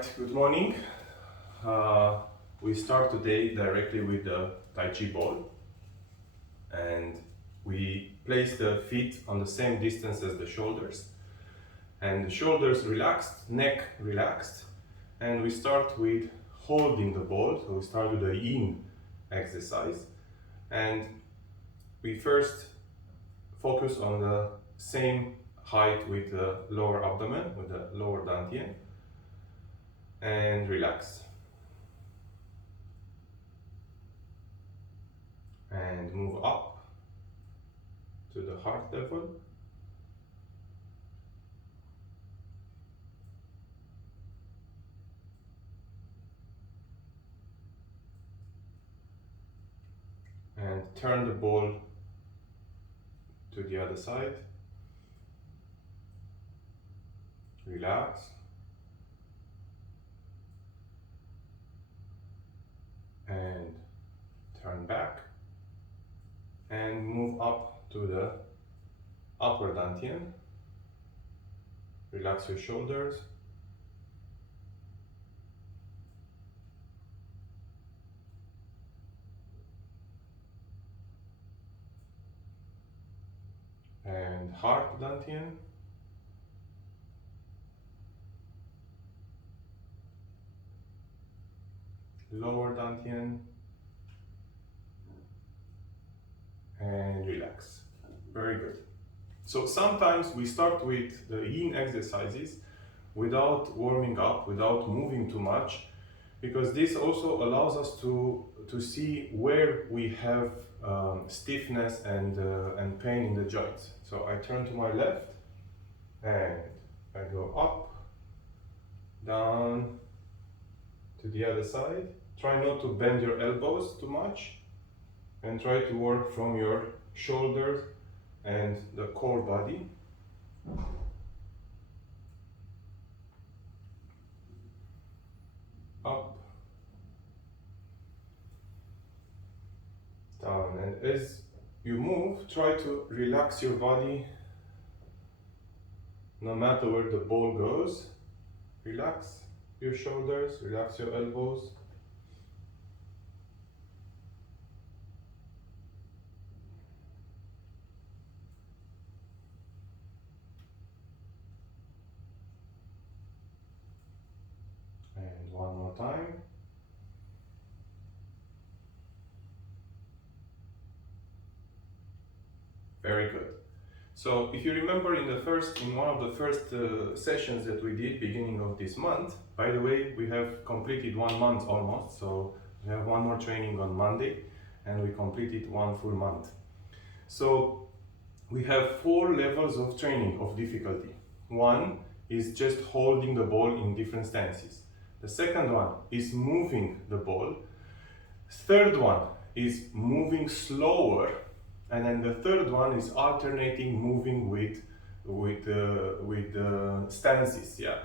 Alright, good morning. We start today directly with the Tai Chi ball, and we place the feet on the same distance as the shoulders, and the shoulders relaxed, neck relaxed, and we start with holding the ball. So we start with the yin exercise, and we first focus on the same height with the lower abdomen, with the lower dantian, and relax. And move up to the heart level. And turn the ball to the other side. Relax. And turn back. And move up to the upper dantian. Relax your shoulders. And heart dantian. Lower dantian. And relax. Very good. So sometimes we start with the yin exercises without warming up, without moving too much, because this also allows us to see where we have stiffness and pain in the joints. So I turn to my left and I go up, down, to the other side. Try not to bend your elbows too much and try to work from your shoulders and the core body. Up, down, and as you move, try to relax your body no matter where the ball goes. Relax your shoulders, relax your elbows. And one more time. Very good. So if you remember in one of the first sessions that we did beginning of this month, by the way, we have completed 1 month almost, so we have one more training on Monday and we completed 1 full month. So we have 4 levels of training of difficulty. One is just holding the ball in different stances. The second one is moving the ball. Third one is moving slower. And then the third one is alternating moving with stances. Yeah.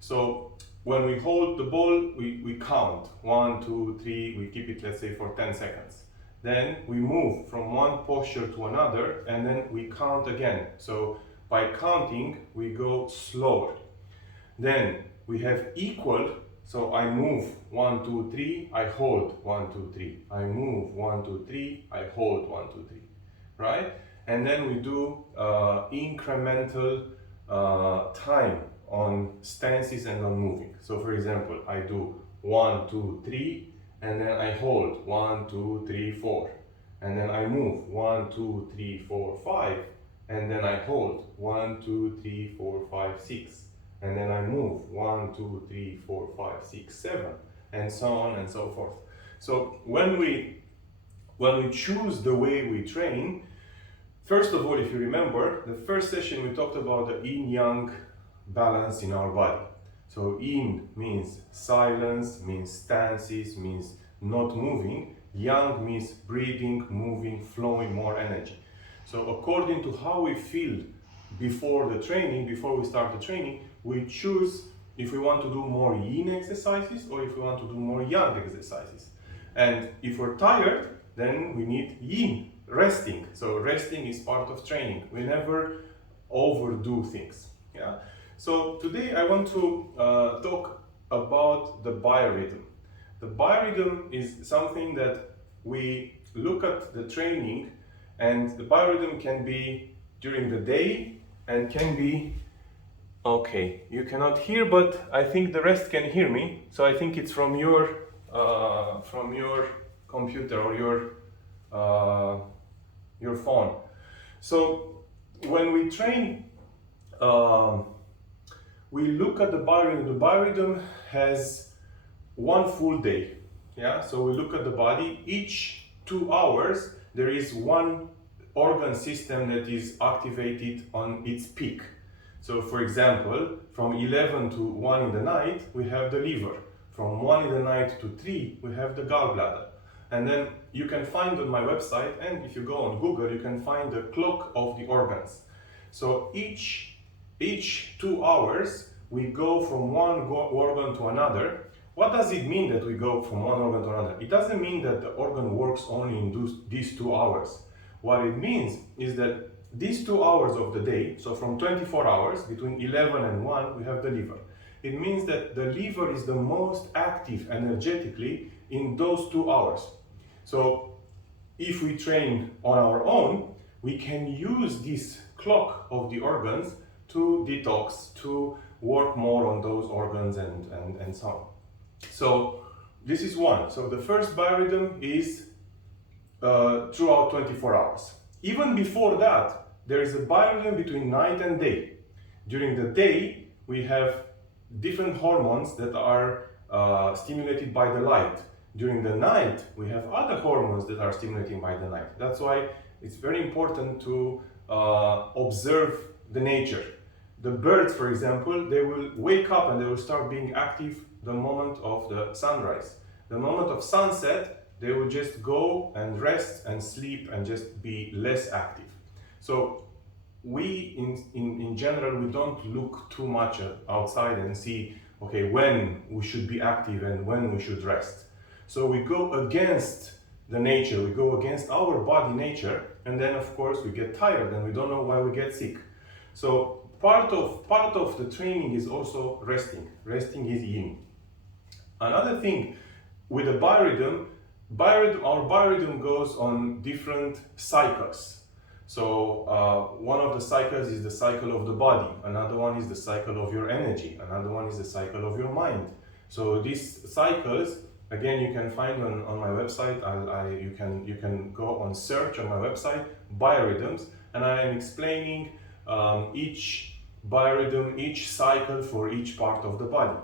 So when we hold the ball, we count 1, 2, 3. We keep it, let's say, for 10 seconds. Then we move from one posture to another, and then we count again. So by counting, we go slower. Then we have equal. So I move 1, 2, 3. I hold 1, 2, 3. I move 1, 2, 3. I hold 1, 2, 3. Right? And then we do incremental time on stances and on moving. So for example, I do 1, 2, 3, and then I hold 1, 2, 3, 4. And then I move 1, 2, 3, 4, 5. And then I hold 1, 2, 3, 4, 5, 6. And then I move 1, 2, 3, 4, 5, 6, 7. And so on and so forth. So when we choose the way we train, first of all, if you remember, the first session we talked about the yin-yang balance in our body. So yin means silence, means stances, means not moving. Yang means breathing, moving, flowing more energy. So according to how we feel before the training, before we start the training, we choose if we want to do more yin exercises or if we want to do more yang exercises. And if we're tired, then we need yin, resting. So resting is part of training. We never overdo things. Yeah. So today I want to talk about the biorhythm. The biorhythm is something that we look at the training, and the biorhythm can be during the day and can be, okay, you cannot hear, but I think the rest can hear me. So I think it's from your computer or your phone. So when we train, we look at the biorhythm. The biorhythm has one full day. Yeah, so we look at the body. Each 2 hours, there is one organ system that is activated on its peak. So, for example, from 11 to 1 in the night, we have the liver. From 1 in the night to 3, we have the gallbladder. And then you can find on my website, and if you go on Google, you can find the clock of the organs. So each 2 hours, we go from one organ to another. What does it mean that we go from one organ to another? It doesn't mean that the organ works only in these 2 hours. What it means is that these 2 hours of the day, so from 24 hours, between 11 and 1, we have the liver. It means that the liver is the most active energetically in those 2 hours. So if we train on our own, we can use this clock of the organs to detox, to work more on those organs and so on. So this is one. So the first biorhythm is throughout 24 hours. Even before that, there is a biorhythm between night and day. During the day, we have different hormones that are stimulated by the light. During the night, we have other hormones that are stimulated by the night. That's why it's very important to observe the nature. The birds, for example, they will wake up and they will start being active the moment of the sunrise. The moment of sunset, they will just go and rest and sleep and just be less active. So we, in general, we don't look too much outside and see, okay, when we should be active and when we should rest. So we go against the nature, we go against our body nature, and then of course we get tired and we don't know why we get sick. So part of the training is also resting. Resting is yin. Another thing with the biorhythm, our biorhythm goes on different cycles. So one of the cycles is the cycle of the body, another one is the cycle of your energy, another one is the cycle of your mind. So these cycles, again, you can find on my website. You can go on search on my website, biorhythms, and I am explaining each biorhythm, each cycle for each part of the body.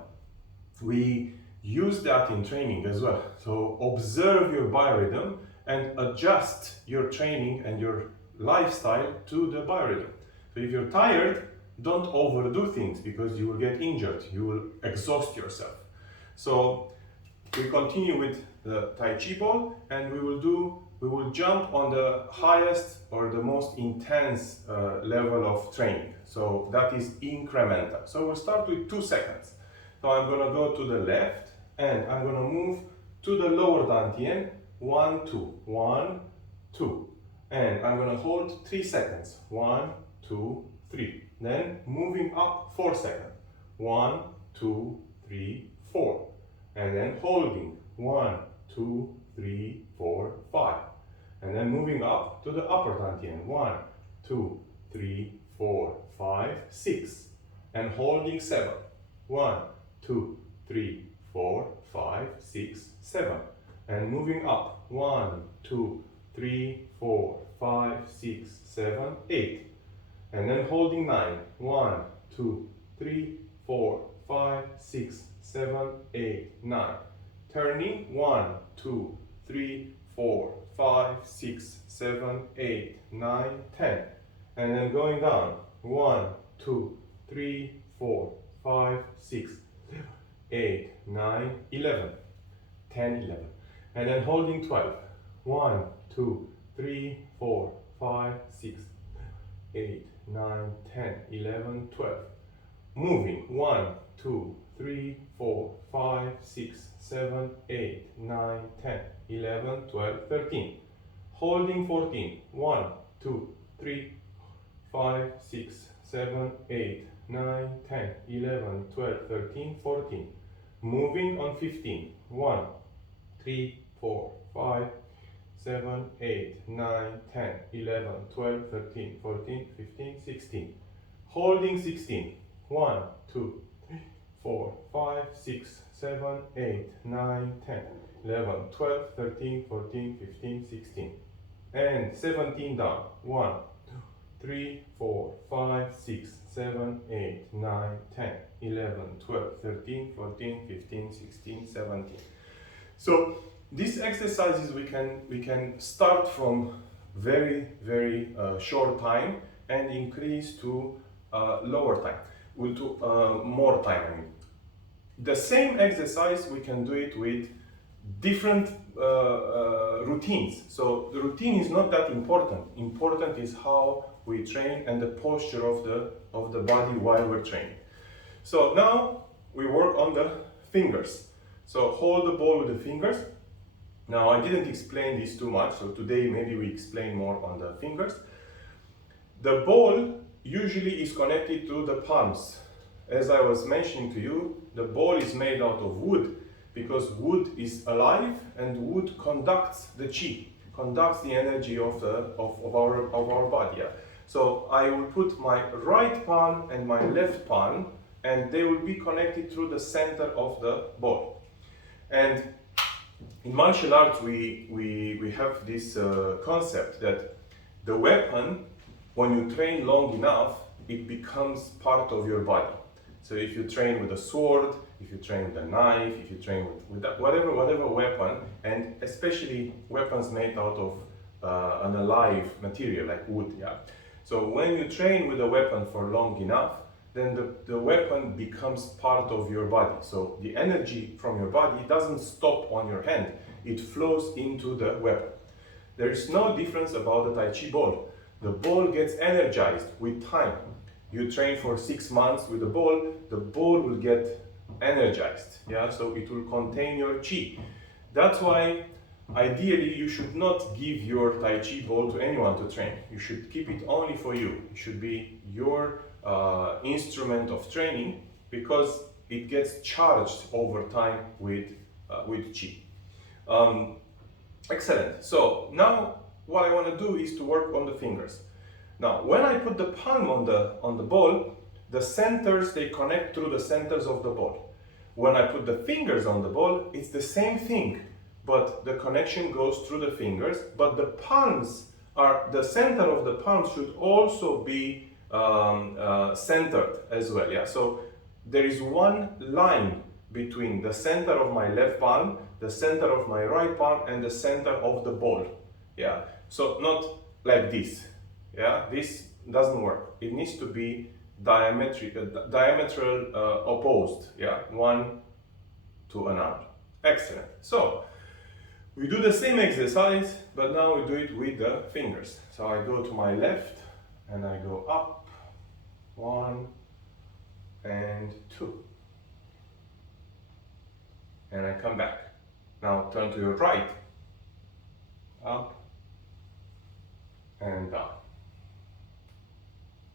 We use that in training as well. So observe your biorhythm and adjust your training and your lifestyle to the biorhythm. So if you're tired, don't overdo things because you will get injured, you will exhaust yourself. So we continue with the Tai Chi ball, and we will jump on the highest or the most intense level of training. So that is incremental. So we'll start with 2 seconds. So I'm gonna go to the left and I'm gonna move to the lower dantian, 1, 2, 1, 2. And I'm gonna hold 3 seconds, 1, 2, 3. Then moving up 4 seconds, 1, 2, 3, 4. And then holding 1, 2, 3, 4, 5. And then moving up to the upper dantian, 1, 2, 3, 4, 5, 6. And holding 7. 1, 2, 3, 4, 5, 6, 7. And moving up 1, 2, 3, 4, 5, 6, 7, 8. And then holding 9. 1, 2, 3, 4, 5, 6, 7, 8, 9. Turning 1, 2, 3, 4, 5, 6, 7, 8, 9, 10. And then going down 1, 2, 3, 4, 5, 6, 7, 8, 9, 11. 10, 11. And then holding 12. 1, 2, 3, 4, 5, 6, 8, 9, 10, 11, 12. Moving 1, 2, 3, 4, 5, 6, 7, 8, 9, 10, 11, 12, 13. Holding 14. 1, 2, 3, 5, 6, 7, 8, 9, 10, 11, 12, 13, 14. moving on 15. 1, 3, 4, 5, 7, 8, 9, 10, 11, 12, 13, 14, 15, 16. Holding 16. 1, 2, 3, 4, 5, 6, 7, 8, 9, 10, 11, 12, 13, 14, 15, 16. And 17 down. 1, 3, 4, 5, 6, 7, 8, 9, 10, 11, 12, 13, 14, 15, 16, 17. So these exercises we can start from very short time and increase to lower time, to more time. I mean. The same exercise we can do it with different routines. So the routine is not that important. Important is how we train and the posture of the body while we're training. So now we work on the fingers. So hold the ball with the fingers. Now I didn't explain this too much, so today maybe we explain more on the fingers. The ball usually is connected to the palms. As I was mentioning to you, the ball is made out of wood because wood is alive and wood conducts the chi, conducts the energy of our body. Yeah? So I will put my right palm and my left palm, and they will be connected through the center of the ball. And in martial arts, we have this concept that the weapon, when you train long enough, it becomes part of your body. So if you train with a sword, if you train with a knife, if you train with that, whatever weapon, and especially weapons made out of an alive material like wood, yeah. So when you train with a weapon for long enough, then the weapon becomes part of your body. So the energy from your body doesn't stop on your hand, it flows into the weapon. There is no difference about the Tai Chi ball. The ball gets energized with time. You train for 6 months with the ball will get energized, yeah, so it will contain your chi. That's why ideally you should not give your Tai Chi ball to anyone to train. You should keep it only for you. It should be your instrument of training because it gets charged over time with chi. Excellent. So now what I want to do is to work on the fingers. Now, when I put the palm on the ball, the centers, they connect through the centers of the ball. When I put the fingers on the ball, it's the same thing, but the connection goes through the fingers, but the center of the palms should also be centered as well, yeah? So there is one line between the center of my left palm, the center of my right palm, and the center of the ball, yeah? So not like this. Yeah, this doesn't work. It needs to be diametral opposed. Yeah, one to another. Excellent. So we do the same exercise, but now we do it with the fingers. So I go to my left and I go up, 1 and 2, and I come back. Now turn to your right, up and down.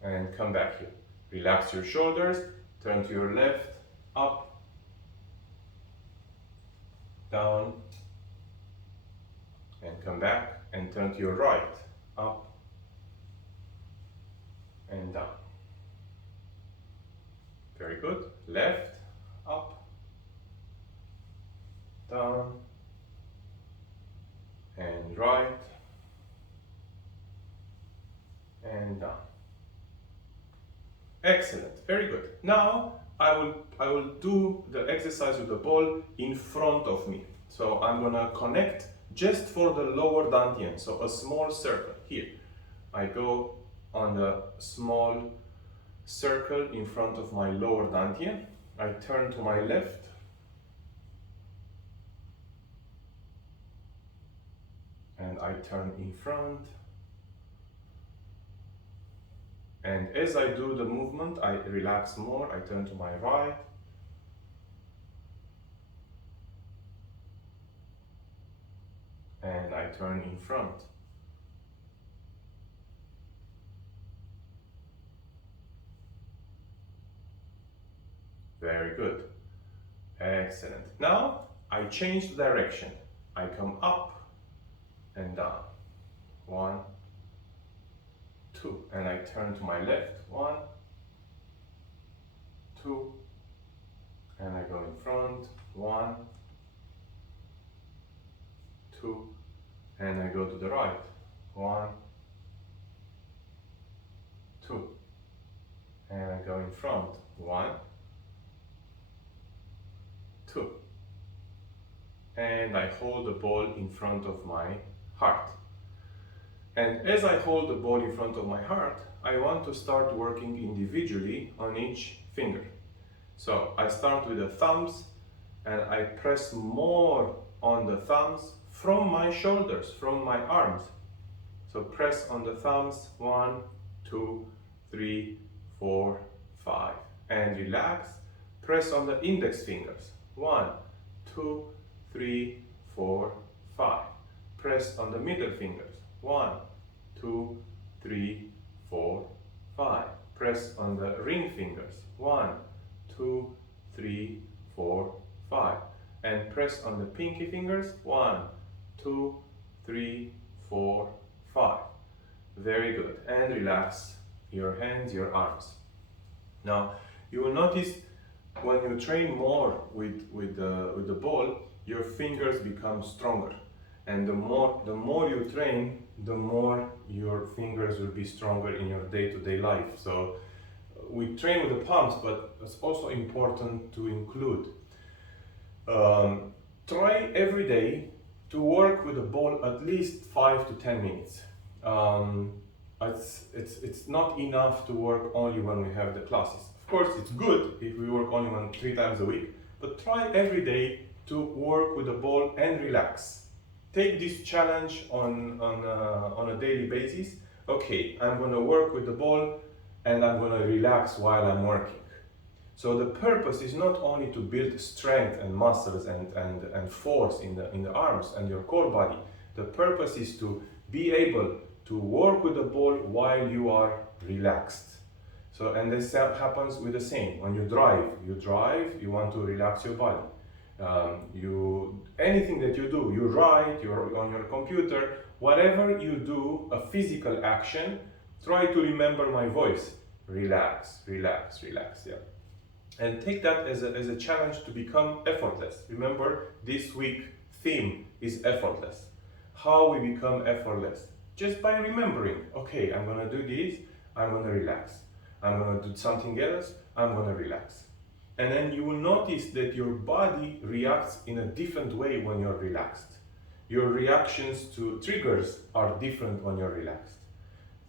And come back here. Relax your shoulders, turn to your left, up, down, and come back, and turn to your right, up, and down. Very good. Left, up, down, and right, and down. Excellent, very good. Now I will do the exercise with the ball in front of me. So I'm gonna connect just for the lower dantian, so a small circle here. I go on a small circle in front of my lower dantian. I turn to my left. And I turn in front. And as I do the movement, I relax more. I turn to my right. And I turn in front. Very good. Excellent. Now I change the direction. I come up and down. 1, 2. And I turn to my left. 1, 2. And I go in front. 1, 2. And I go to the right. 1, 2. And I go in front. 1, 2. And I hold the ball in front of my heart. And as I hold the ball in front of my heart, I want to start working individually on each finger. So I start with the thumbs and I press more on the thumbs from my shoulders, from my arms. So press on the thumbs, 1, 2, 3, 4, 5. And relax. Press on the index fingers, 1, 2, 3, 4, 5. Press on the middle fingers, 1, 2, 3, 4, 5. Press on the ring fingers, 1, 2, 3, 4, 5. And press on the pinky fingers, 1, 2, 3, 4, 5. Very good. And relax your hands, your arms. Now, you will notice when you train more with the ball, your fingers become stronger. And the more you train, the more your fingers will be stronger in your day-to-day life. So we train with the palms, but it's also important to include. Try every day to work with the ball at least 5 to 10 minutes. It's not enough to work only when we have the classes. Of course, it's good if we work only 3 times a week, but try every day to work with the ball and relax. Take this challenge on a daily basis. Okay, I'm going to work with the ball and I'm going to relax while I'm working. So the purpose is not only to build strength and muscles and force in the arms and your core body. The purpose is to be able to work with the ball while you are relaxed. So, and this happens with the same. When you drive, you want to relax your body. Anything that you do, you write, you're on your computer, whatever you do, a physical action, try to remember my voice. Relax, relax, relax, yeah. And take that as a challenge to become effortless. Remember, this week theme is effortless. How we become effortless? Just by remembering, okay, I'm gonna do this, I'm gonna relax. I'm gonna do something else, I'm gonna relax. And then you will notice that your body reacts in a different way when you're relaxed. Your reactions to triggers are different when you're relaxed.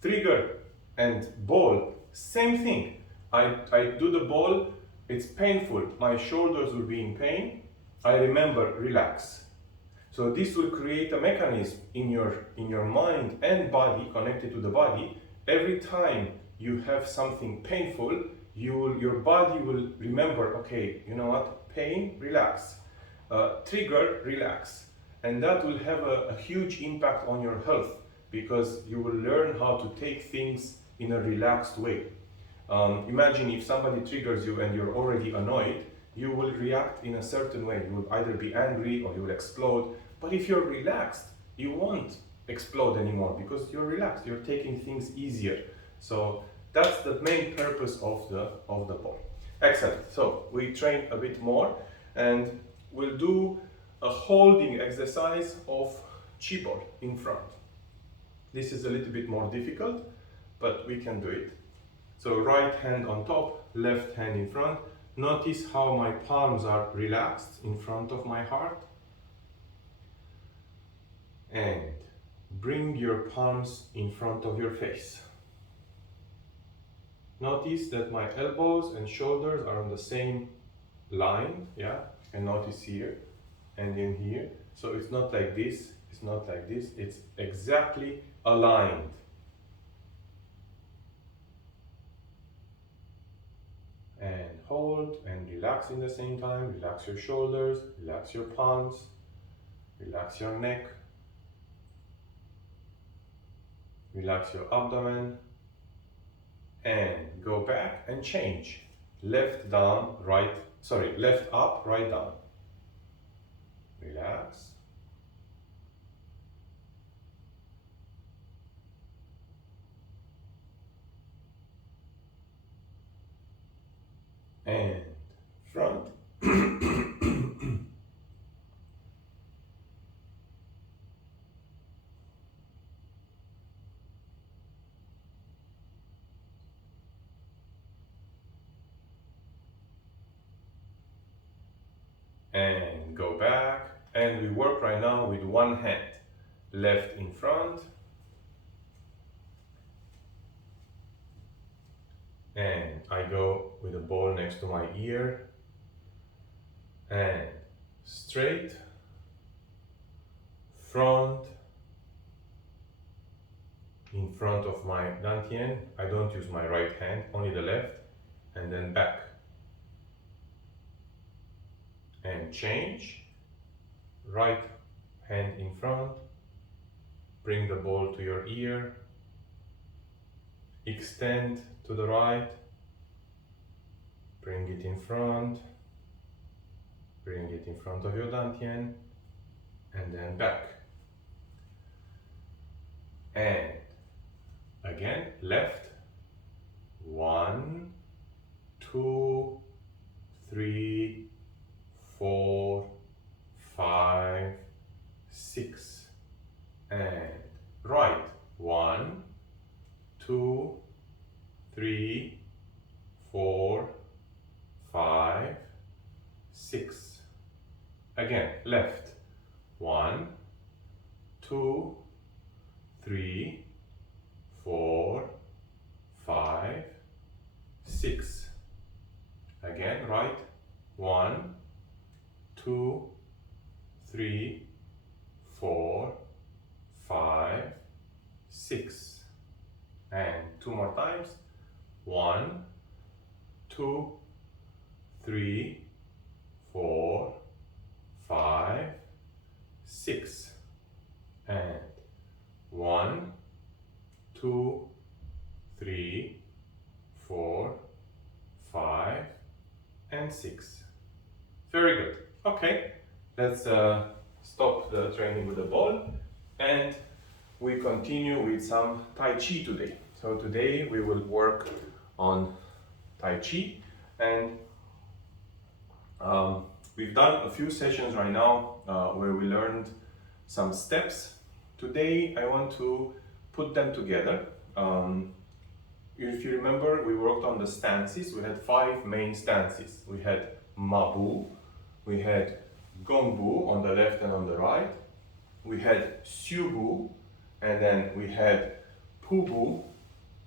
Trigger and ball, same thing. I do the ball, it's painful, my shoulders will be in pain. I remember, relax. So this will create a mechanism in your mind and body, connected to the body. Every time you have something painful, your body will remember, okay, you know what, pain, relax. Trigger, relax. And that will have a huge impact on your health because you will learn how to take things in a relaxed way. Imagine if somebody triggers you and you're already annoyed, you will react in a certain way. You will either be angry or you will explode. But if you're relaxed, you won't explode anymore because you're relaxed. You're taking things easier. So that's the main purpose of the ball. Excellent. So we train a bit more and we'll do a holding exercise of chi ball in front. This is a little bit more difficult, but we can do it. So right hand on top, left hand in front. Notice how my palms are relaxed in front of my heart. And bring your palms in front of your face. Notice that my elbows and shoulders are on the same line, yeah? And notice here and in here. So it's not like this, it's not like this, it's exactly aligned. And hold and relax in the same time. Relax your shoulders, relax your palms, relax your neck, relax your abdomen, and go back and change. Left down, right left up, right down. Relax. And front. And go back. And we work right now with one hand. Left in front. And I go with the ball next to my ear. And straight. Front. In front of my dantian. I don't use my right hand, only the left. And then back. And change. Right hand in front. Bring the ball to your ear. Extend to the right. Bring it in front. Bring it in front of your dantian. And then back. And again, left. 1, 2, 3, 4, 5, 6. And right. 1, 2, 3, 4, 5, 6. Again, left. 1, 2, 3, 4, 5, 6. Again, right. 1, 2, 3, 4, 5, 6. And 2 more times. 1, 2, 3, 4, 5, 6. And 1, 2, 3, 4, 5, and 6. Very good. Okay, let's stop the training with the ball and we continue with some Tai Chi today. So today we will work on Tai Chi, and we've done a few sessions right now where we learned some steps. Today I want to put them together. If you remember, we worked on the stances. We had 5 main stances. We had Mabu, we had Gongbu on the left and on the right, we had Syubu, and then we had Pubu,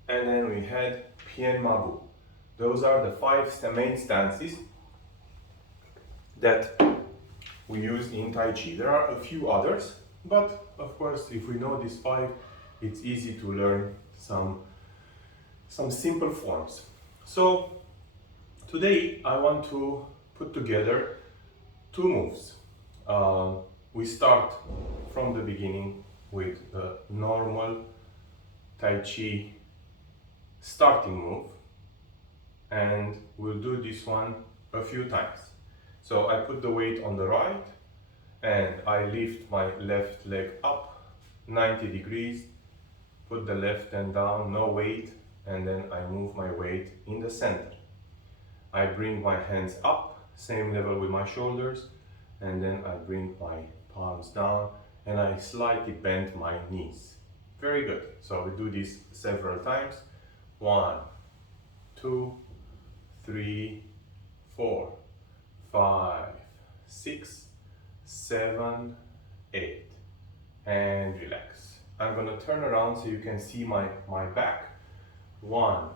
and then we had Pien Mabu. Those are the 5 main stances that we use in Tai Chi. There are a few others, but of course, if we know these 5, it's easy to learn some simple forms. So today I want to put together 2 moves. We start from the beginning with the normal Tai Chi starting move, and we'll do this one a few times. So I put the weight on the right and I lift my left leg up 90 degrees, put the left hand down, no weight, and then I move my weight in the center. I bring my hands up, same level with my shoulders, and then I bring my palms down and I slightly bend my knees. Very good. So we do this several times. 1, 2, 3, 4, 5, 6, 7, 8. And relax. I'm gonna turn around so you can see my back. 1,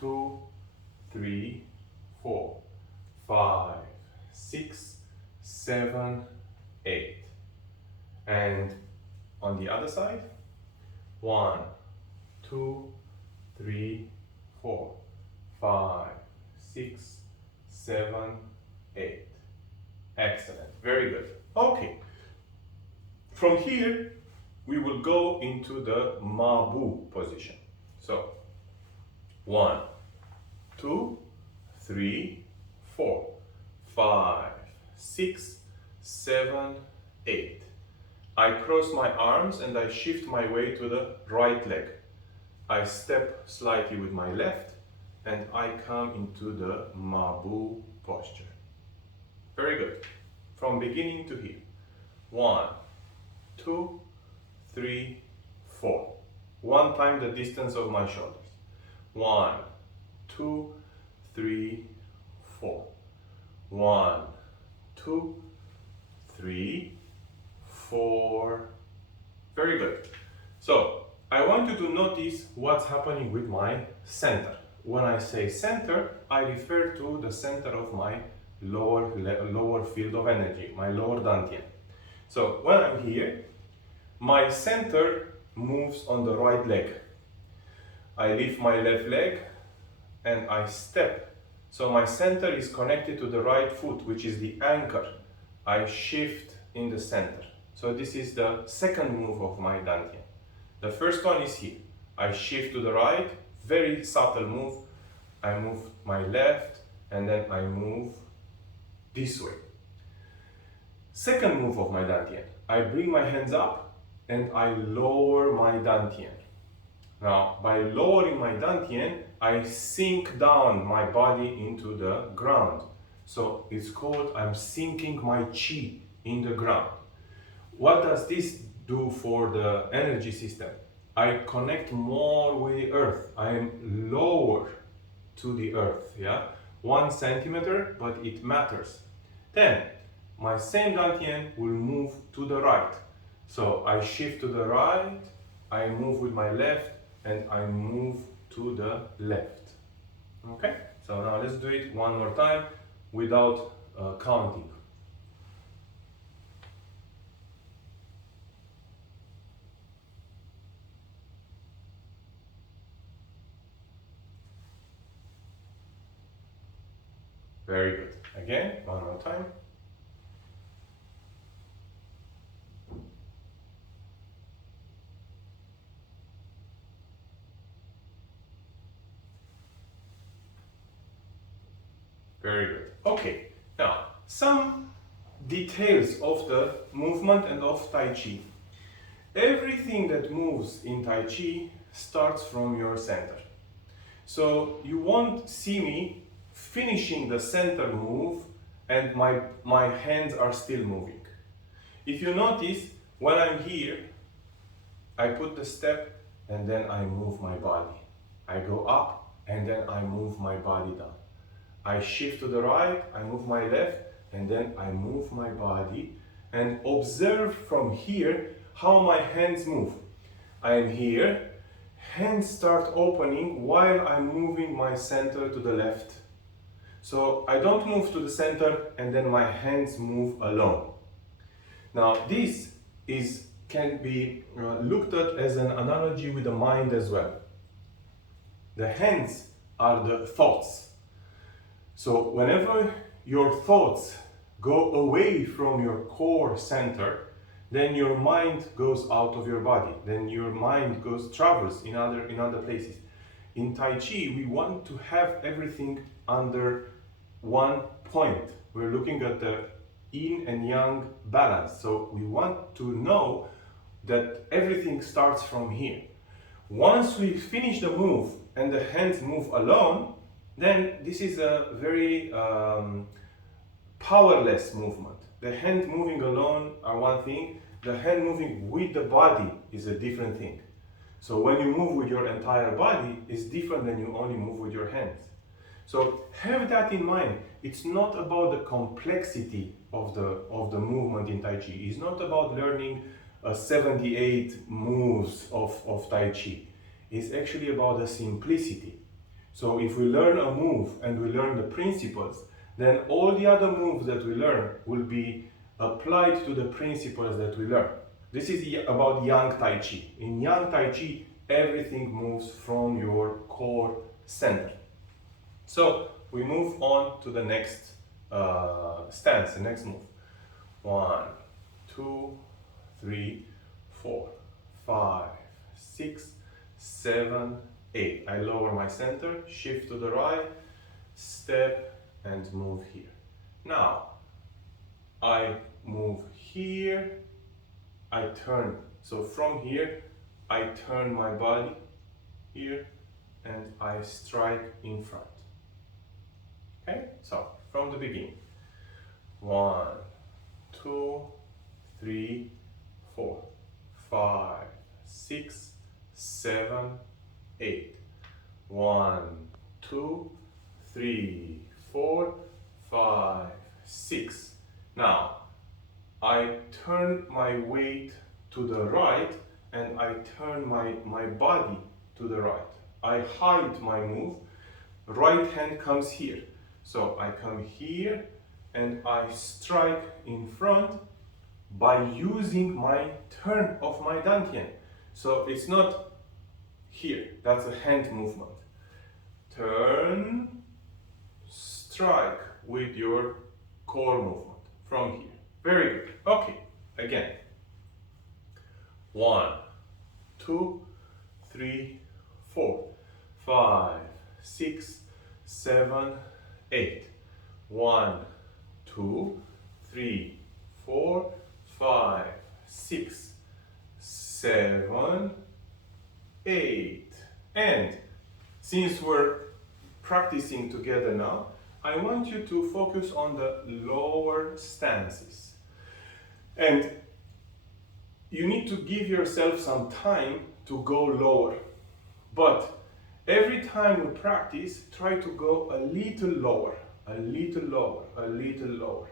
2, 3, 4, 5, 6, 7, 8. And on the other side, 1, 2, 3, 4, 5, 6, 7, 8. Excellent, very good. Okay, from here we will go into the Mabu position. So 1, 2, 3, 4, 5, 6, 7, 8. I cross my arms and I shift my weight to the right leg. I step slightly with my left and I come into the Mabu posture. Very good. From beginning to here. 1, 2, 3, 4. One time the distance of my shoulders. 1, 2, 3, 4. 1, 2, 3, 4. Very good. So I want you to notice what's happening with my center. When I say center, I refer to the center of my lower field of energy, my lower dantian. So when I'm here, my center moves on the right leg. I lift my left leg and I step. So my center is connected to the right foot, which is the anchor. I shift in the center. So this is the second move of my dantian. The first one is here. I shift to the right, very subtle move. I move my left and then I move this way. Second move of my dantian. I bring my hands up and I lower my dantian. Now, by lowering my dantian, I sink down my body into the ground. So it's called I'm sinking my chi in the ground. What does this do for the energy system? I connect more with the earth. I am lower to the earth, yeah? 1 centimeter, but it matters. Then, my same dantian will move to the right. So I shift to the right, I move with my left, and I move to the left. Okay? So now let's do it one more time without counting. Very good. Again, one more time. Very good. Okay, now some details of the movement and of Tai Chi. Everything that moves in Tai Chi starts from your center. So you won't see me finishing the center move and my hands are still moving. If you notice, when I'm here, I put the step and then I move my body. I go up and then I move my body down. I shift to the right, I move my left, and then I move my body and observe from here how my hands move. I am here, hands start opening while I'm moving my center to the left. So I don't move to the center and then my hands move alone. Now this can be looked at as an analogy with the mind as well. The hands are the thoughts. So whenever your thoughts go away from your core center, then your mind goes out of your body. Then your mind travels in other places. In Tai Chi, we want to have everything under one point. We're looking at the yin and yang balance. So we want to know that everything starts from here. Once we finish the move and the hands move alone, then this is a very powerless movement. The hand moving alone are one thing, the hand moving with the body is a different thing. So when you move with your entire body, it's different than you only move with your hands. So have that in mind. It's not about the complexity of the movement in Tai Chi. It's not about learning 78 moves of Tai Chi. It's actually about the simplicity. So if we learn a move and we learn the principles, then all the other moves that we learn will be applied to the principles that we learn. This is about Yang Tai Chi. In Yang Tai Chi, everything moves from your core center. So we move on to the next stance, the next move. 1, 2, 3, 4, 5, 6, 7, 8. I lower my center, shift to the right, step and move here. Now, I move here, I turn. So from here, I turn my body here and I strike in front. Okay, so from the beginning. 1, 2, 3, 4, 5, 6, 7, 8. 1, 2, 3, 4, 5, 6. Now, I turn my weight to the right and I turn my body to the right. I hide my move. Right hand comes here. So I come here and I strike in front by using my turn of my dantian. So it's not here, that's a hand movement. Turn, strike with your core movement from here. Very good. Okay, again. 1, 2, 3, 4, 5, 6, 7, 8. 1, 2, 3, 4, 5, 6, 7, 8. And since we're practicing together now, I want you to focus on the lower stances. And you need to give yourself some time to go lower. But every time we practice, try to go a little lower, a little lower, a little lower.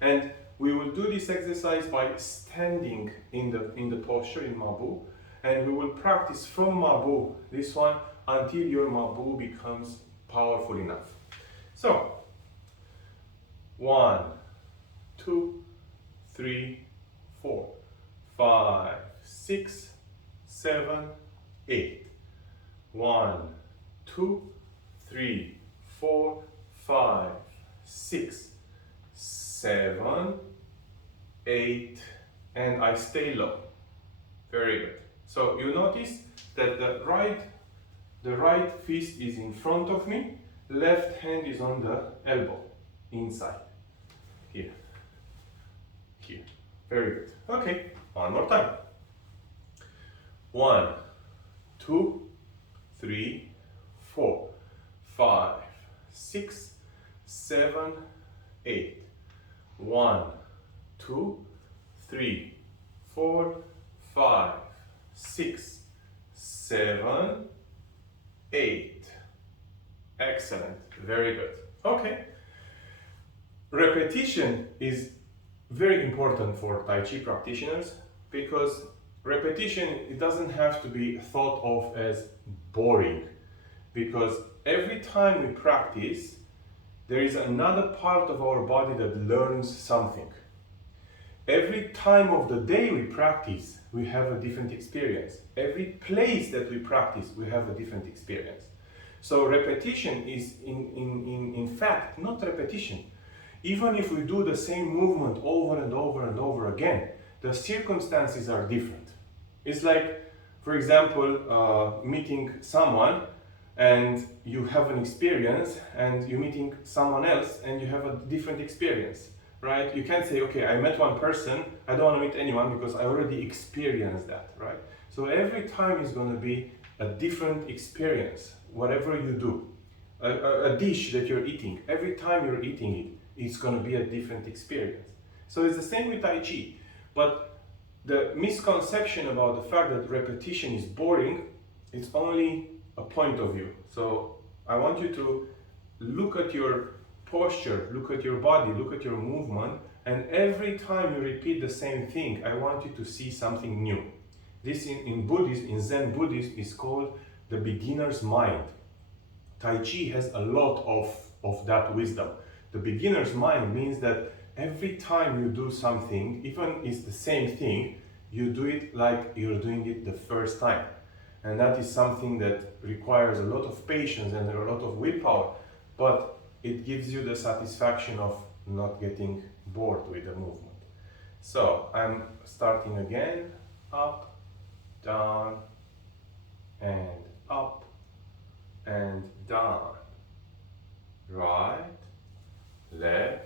And we will do this exercise by standing in the posture in Mabu. And we will practice from Mabu, this one, until your Mabu becomes powerful enough. So, 1, 2, 3, 4, 5, 6, 7, 8. 1, 2, 3, 4, 5, 6, 7, 8, and I stay low. Very good. So you notice that the right fist is in front of me, left hand is on the elbow, inside. Here. Here. Very good. Okay, one more time. 1, 2, 3, 4, 5, 6, 7, 8. 1, 2, 3, 4, 5, 6, 7, 8. Excellent. Very good. Okay. Repetition is very important for Tai Chi practitioners because repetition, it doesn't have to be thought of as boring, because every time we practice, there is another part of our body that learns something. Every time of the day we practice, we have a different experience. Every place that we practice, we have a different experience. So repetition is in fact not repetition. Even if we do the same movement over and over and over again, the circumstances are different. It's like, for example, meeting someone and you have an experience, and you're meeting someone else and you have a different experience, right? You can't say, okay, I met one person, I don't want to meet anyone because I already experienced that, right? So every time is going to be a different experience, whatever you do. A dish that you're eating, every time you're eating it, it's going to be a different experience. So it's the same with Tai Chi. But the misconception about the fact that repetition is boring, it's only a point of view. So I want you to look at your posture, look at your body, look at your movement, and every time you repeat the same thing, I want you to see something new. This in Buddhism, in Zen Buddhism, is called the beginner's mind. Tai Chi has a lot of that wisdom. The beginner's mind means that every time you do something, even if it's the same thing, you do it like you're doing it the first time. And that is something that requires a lot of patience and a lot of willpower, but it gives you the satisfaction of not getting bored with the movement. So I'm starting again, up, down, and up, and down. Right, left,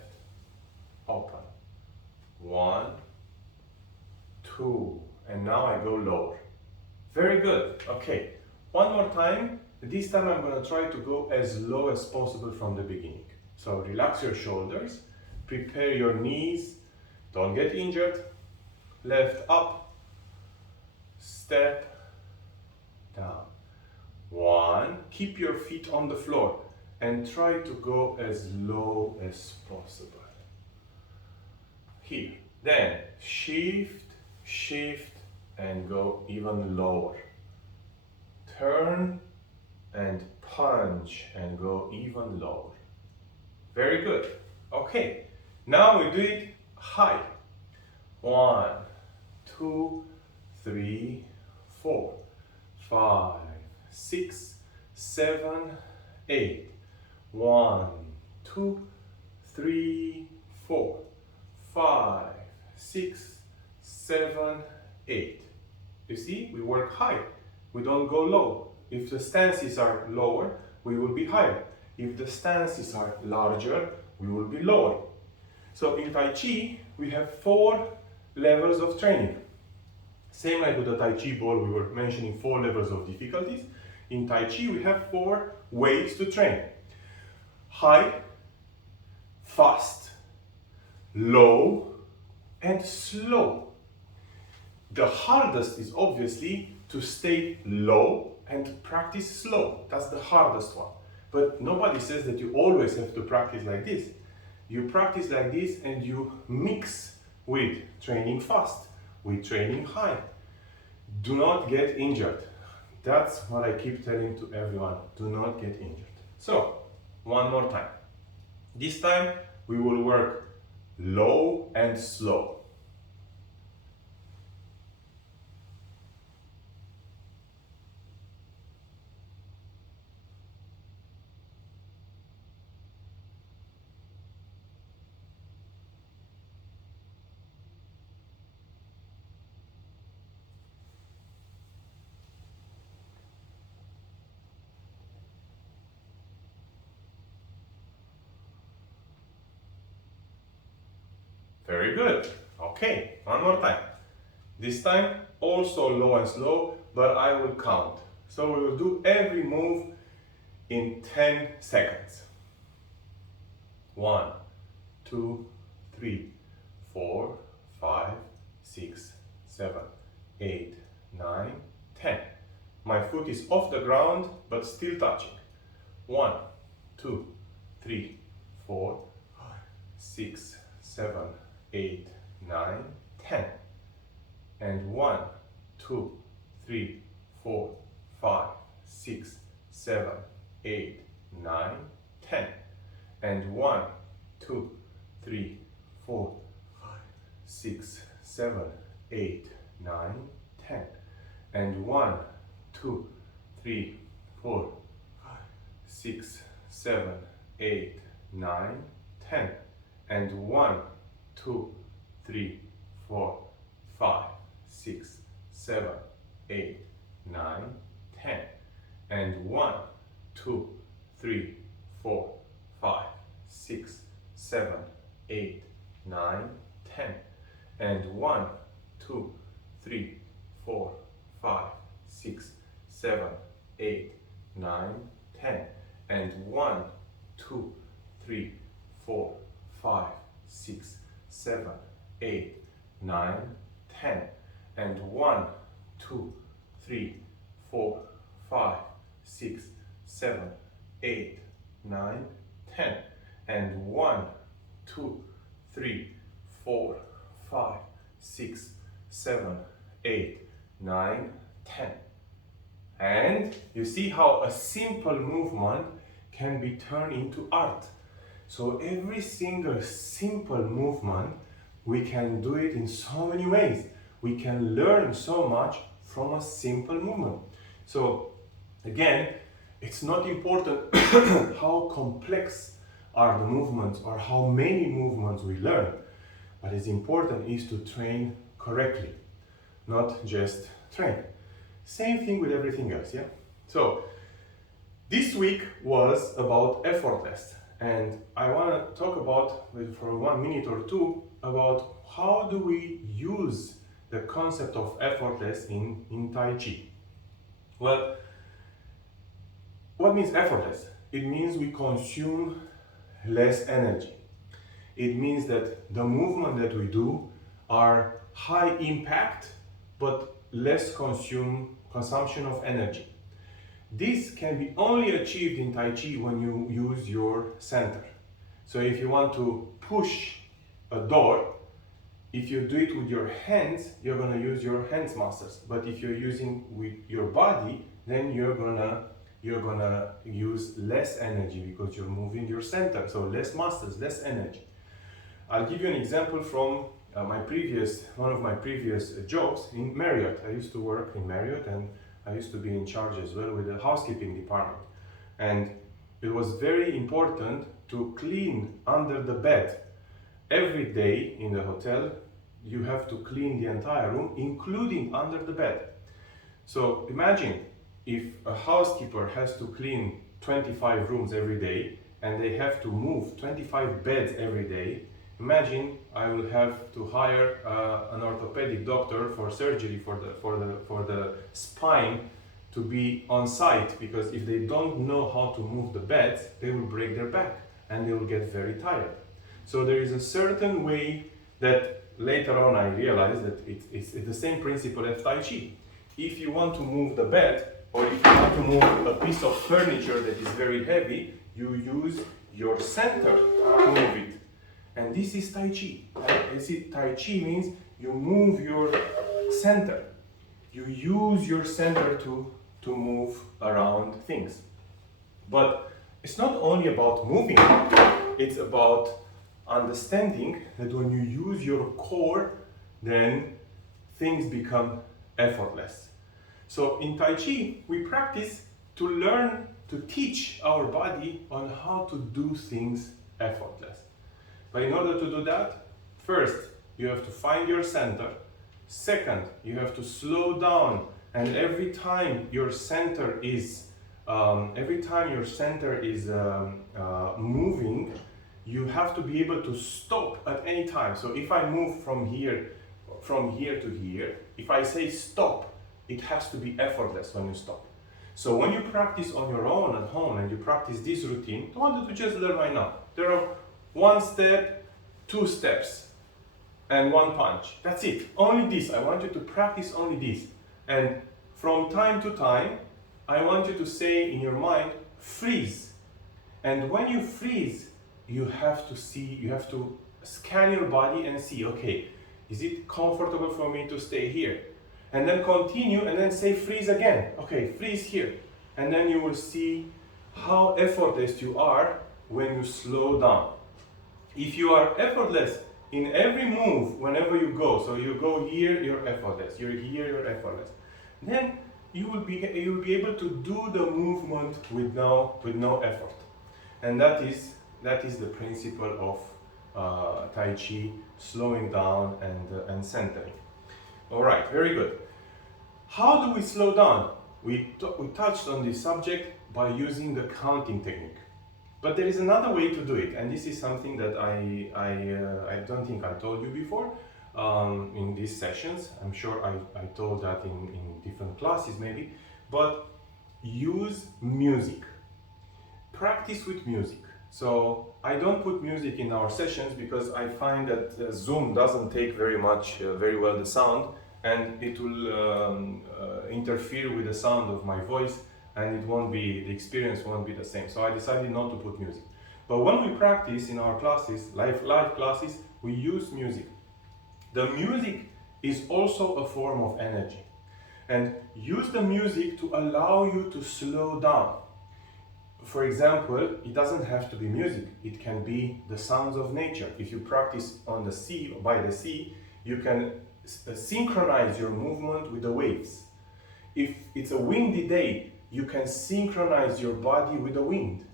Okay, one more time. This time I'm going to try to go as low as possible from the beginning. So relax your shoulders, prepare your knees, don't get injured. Left up, step down. One, keep your feet on the floor and try to go as low as possible. Here, then shift, shift, and go even lower. Turn and punch and go even lower. Very good. Okay, now we do it high. 1, 2, 3, 4, 5, 6, 7, 8. 1, 2, 3, 4, 5, 6, 7, 8. You see, we work high. We don't go low. If the stances are lower, we will be higher. If the stances are larger, we will be lower. So in Tai Chi, we have 4 levels of training. Same like with the Tai Chi ball, we were mentioning 4 levels of difficulties. In Tai Chi, we have 4 ways to train. High, fast, low, and slow. The hardest is obviously to stay low and practice slow. That's the hardest one. But nobody says that you always have to practice like this. You practice like this and you mix with training fast, with training high. Do not get injured. That's what I keep telling to everyone. Do not get injured. So, one more time. This time we will work low and slow. Very good. Okay, one more time. This time also low and slow, but I will count. So we will do every move in 10 seconds. 1, 2, 3, 4, 5, 6, 7, 8, 9, 10. My foot is off the ground, but still touching. 1, 2, 3, 4, 5, 6, 7, 8, 9, 10. And 1, 2, 3, 4, 5, 6, 7, 8, 9, 10. And 1, 2, 3, 4, 5, 6, 7, 8, 9, 10. And 1, 2, 3, 4, 5, 6, 7, 8, 9, 10. And 1, 2, 3, 4, 5, 6, 7, 8, 9, 10. And 1, 2, 3, 4, 5, 6, 7, 8, 9, 10. And 1, 2, 3, 4, 5, 6, 7, 8, 9, 10. And 1, 2, 3, 4, 5, 6, 7, 8, 9, 10. And 1, 2, 3, 4, 5, 6, 7, 8, 9, 10. And 1, 2, 3, 4, 5, 6, 7, 8, 9, 10. And you see how a simple movement can be turned into art. So every single simple movement, we can do it in so many ways. We can learn so much from a simple movement. So again, it's not important how complex are the movements or how many movements we learn. What is important is to train correctly, not just train. Same thing with everything else, yeah? So this week was about effortless. And I want to talk about, for 1 minute or 2, about how do we use the concept of effortless in Tai Chi. Well, what means effortless? It means we consume less energy. It means that the movement that we do are high impact but less consumption of energy. This can be only achieved in Tai Chi when you use your center. So if you want to push a door, if you do it with your hands, you're going to use your hands muscles. But if you're using with your body, then you're gonna use less energy because you're moving your center. So less muscles, less energy. I'll give you an example from one of my previous jobs in Marriott. I used to work in Marriott, and I used to be in charge as well with the housekeeping department. And it was very important to clean under the bed. Every day in the hotel, you have to clean the entire room, including under the bed. So imagine if a housekeeper has to clean 25 rooms every day, and they have to move 25 beds every day. Imagine I will have to hire an orthopedic doctor for surgery for the spine to be on site, because if they don't know how to move the beds, they will break their back and they will get very tired. So there is a certain way that later on I realized that it's the same principle as Tai Chi. If you want to move the bed, or if you want to move a piece of furniture that is very heavy, you use your center to move it. And this is Tai Chi. You see, Tai Chi means you move your center. You use your center to move around things. But it's not only about moving, it's about understanding that when you use your core, then things become effortless. So in Tai Chi, we practice to learn to teach our body on how to do things effortless. But in order to do that, first, you have to find your center. Second, you have to slow down, and every time your center is moving, you have to be able to stop at any time. So if I move from here to here, if I say stop, it has to be effortless when you stop. So when you practice on your own at home and you practice this routine, don't want you to just learn right now. There are 1 step, 2 steps, and 1 punch. That's it. Only this. I want you to practice only this. And from time to time, I want you to say in your mind, freeze. And when you freeze, you have to scan your body and see, okay, is it comfortable for me to stay here? And then continue, and then say freeze again. Okay, freeze here. And then you will see how effortless you are when you slow down. If you are effortless in every move, whenever you go, so you go here, you're effortless. You're here, you're effortless. Then you will be able to do the movement with no effort. And that is the principle of Tai Chi, slowing down and centering. All right, very good. How do we slow down? We touched on this subject by using the counting technique. But there is another way to do it, and this is something that I don't think I told you before in these sessions. I'm sure I told that in different classes maybe, but use music. Practice with music. So I don't put music in our sessions because I find that Zoom doesn't take very well the sound, and it will interfere with the sound of my voice, and the experience won't be the same. So I decided not to put music. But when we practice in our classes, live classes, we use music. The music is also a form of energy. And use the music to allow you to slow down. For example, it doesn't have to be music. It can be the sounds of nature. If you practice on the sea, or by the sea, you can synchronize your movement with the waves. If it's a windy day, you can synchronize your body with the wind.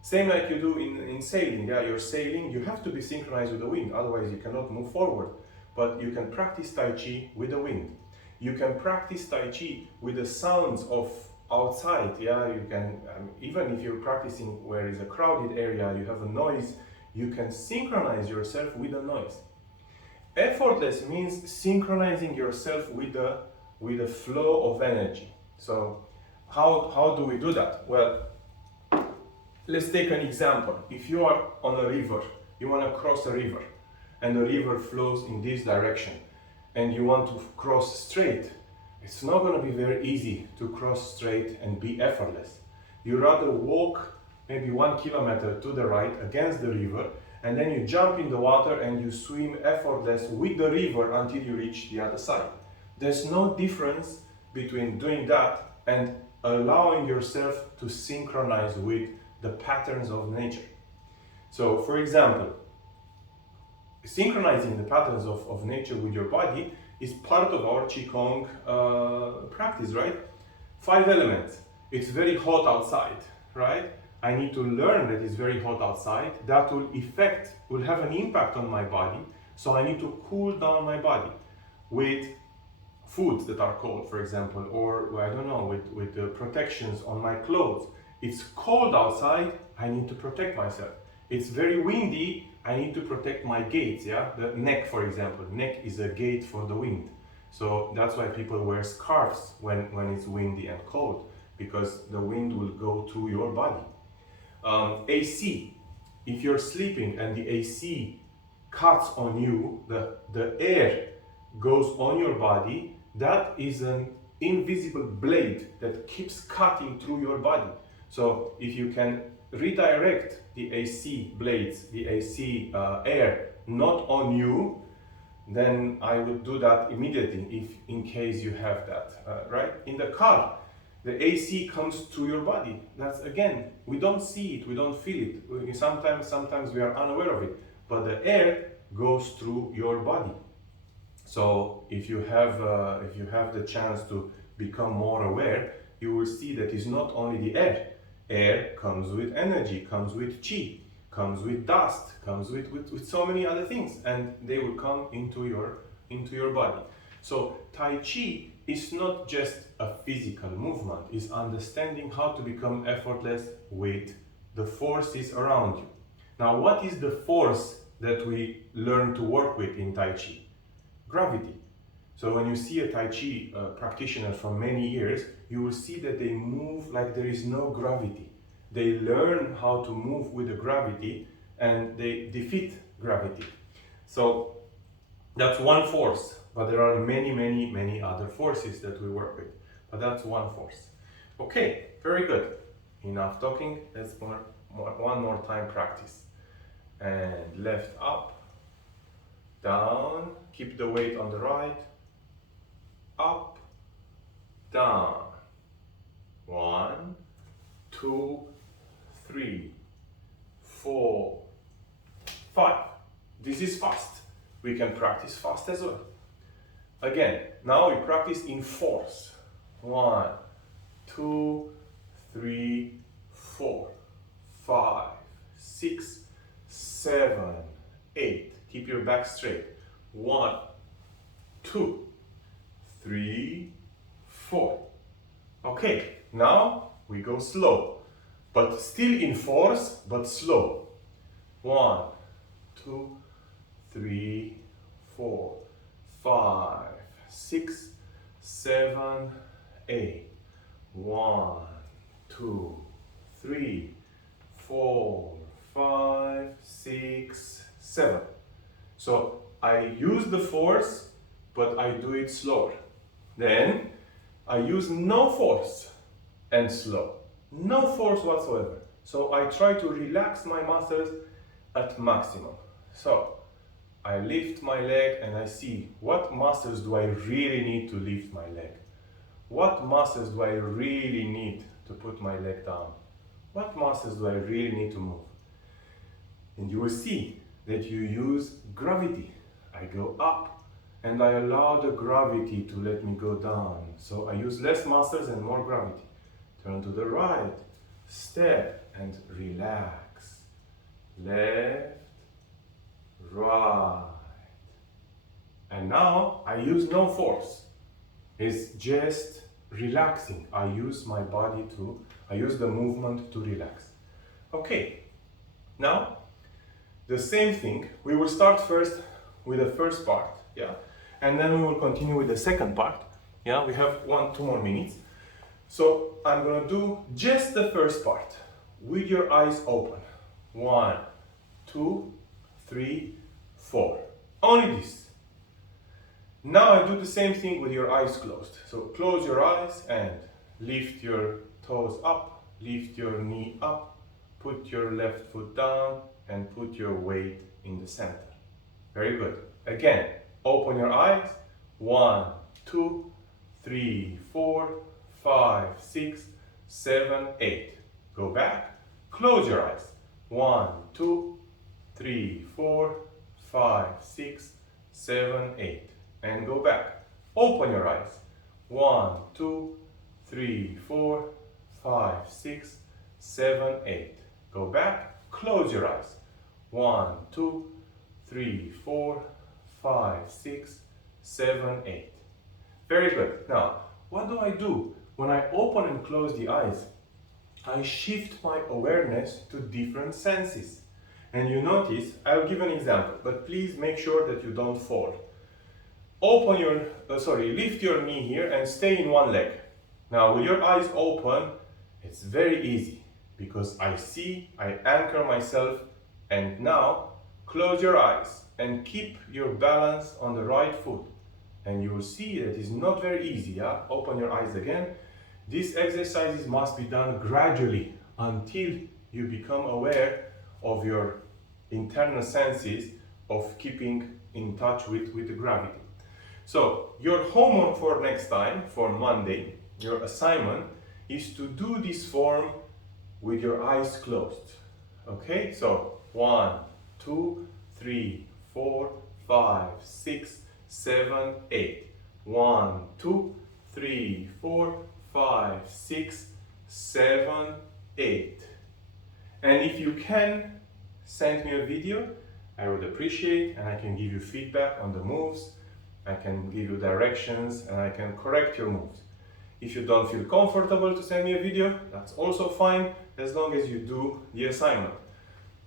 Same like you do in sailing. Yeah, you're sailing, you have to be synchronized with the wind, otherwise you cannot move forward. But you can practice Tai Chi with the wind. You can practice Tai Chi with the sounds of outside. Yeah, you can, even if you're practicing where is a crowded area, you have a noise, you can synchronize yourself with the noise. Effortless means synchronizing yourself with the flow of energy. So how do we do that? Well, let's take an example. If you are on a river, you want to cross a river, and the river flows in this direction, and you want to cross straight, it's not going to be very easy to cross straight and be effortless. You rather walk maybe 1 kilometer to the right against the river, and then you jump in the water and you swim effortless with the river until you reach the other side. There's no difference between doing that and allowing yourself to synchronize with the patterns of nature. So, for example, synchronizing the patterns of nature with your body is part of our Qigong practice, right? 5 elements. It's very hot outside, right? I need to learn that it's very hot outside. That will have an impact on my body. So I need to cool down my body with foods that are cold, for example, or I don't know, with the protections on my clothes. It's cold outside, I need to protect myself. It's very windy, I need to protect my gates, yeah? The neck, for example. Neck is a gate for the wind. So that's why people wear scarves when it's windy and cold, because the wind will go through your body. AC, if you're sleeping and the AC cuts on you, the air goes on your body, that is an invisible blade that keeps cutting through your body. So if you can redirect the AC blades, the AC air, not on you, then I would do that immediately if in case you have that, right? In the car, the AC comes through your body. That's, again, we don't see it, we don't feel it. Sometimes we are unaware of it, but the air goes through your body. So if you have the chance to become more aware, you will see that it's not only the air. Air comes with energy, comes with chi, comes with dust, comes with so many other things, and they will come into your body. So Tai Chi is not just a physical movement, it's understanding how to become effortless with the forces around you. Now, what is the force that we learn to work with in Tai Chi? Gravity. So when you see a Tai Chi practitioner for many years, you will see that they move like there is no gravity. They learn how to move with the gravity and they defeat gravity. So that's one force, but there are many other forces that we work with. But that's one force. Okay, very good. Enough talking. Let's one more time practice. And left up, down, keep the weight on the right, up, down. 1, 2, 3, 4, 5. This is fast. We can practice fast as well. Again, now we practice in force. 1, 2, 3, 4, 5, 6, 7, 8. Keep your back straight. 1, 2, 3, 4. Okay, now we go slow, but still in force, but slow. 1, 2, 3, 4, 5, 6, 7, 8. 1, 2, 3, 4, 5, 6, 7. So I use the force, but I do it slower. Then I use no force and slow. No force whatsoever. So I try to relax my muscles at maximum. So I lift my leg and I see what muscles do I really need to lift my leg. What muscles do I really need to put my leg down? What muscles do I really need to move? And you will see that you use gravity. I go up and I allow the gravity to let me go down. So I use less muscles and more gravity. Turn to the right, step and relax. Left, right. And now I use no force. It's just relaxing. I use the movement to relax. Okay, now the same thing. We will start first with the first part, yeah, and then we will continue with the second part. Yeah, we have 2 more minutes. So I'm gonna do just the first part with your eyes open. 1, 2, 3, 4. Only this. Now I do the same thing with your eyes closed. So close your eyes and lift your toes up, lift your knee up, put your left foot down and put your weight in the center. Very good. Again, open your eyes. 1, 2, 3, 4, 5, 6, 7, 8. Go back. Close your eyes. 1, 2, 3, 4, 5, 6, 7, 8. And go back. Open your eyes. 1, 2, 3, 4, 5, 6, 7, 8. Go back. Close your eyes. 1, 2, 3, 4, 5, 6, 7, 8. Very good. Now, what do I do? When I open and close the eyes, I shift my awareness to different senses. And you notice, I'll give an example, but please make sure that you don't fall. Lift your knee here and stay in one leg. Now, with your eyes open, it's very easy because I anchor myself, and now close your eyes and keep your balance on the right foot. And you will see that it's not very easy. Yeah? Open your eyes again. These exercises must be done gradually until you become aware of your internal senses of keeping in touch with the gravity. So your homework for next time, for Monday, your assignment is to do this form with your eyes closed. Okay, so 1, 2, 3, 4, 5, 6, 7, 8. 1, 2, 3, 4, 5, 6, 7, 8. And if you can send me a video, I would appreciate, and I can give you feedback on the moves. I can give you directions and I can correct your moves. If you don't feel comfortable to send me a video, that's also fine, as long as you do the assignment.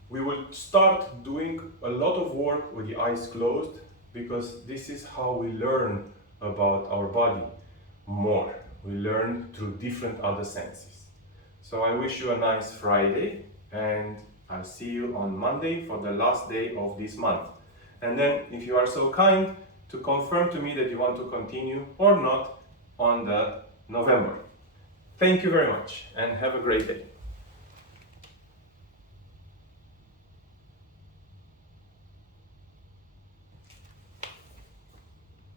We will start doing a lot of work with the eyes closed because this is how we learn about our body more. We learn through different other senses. So I wish you a nice Friday and I'll see you on Monday for the last day of this month. And then if you are so kind to confirm to me that you want to continue or not on the November. Thank you very much and have a great day.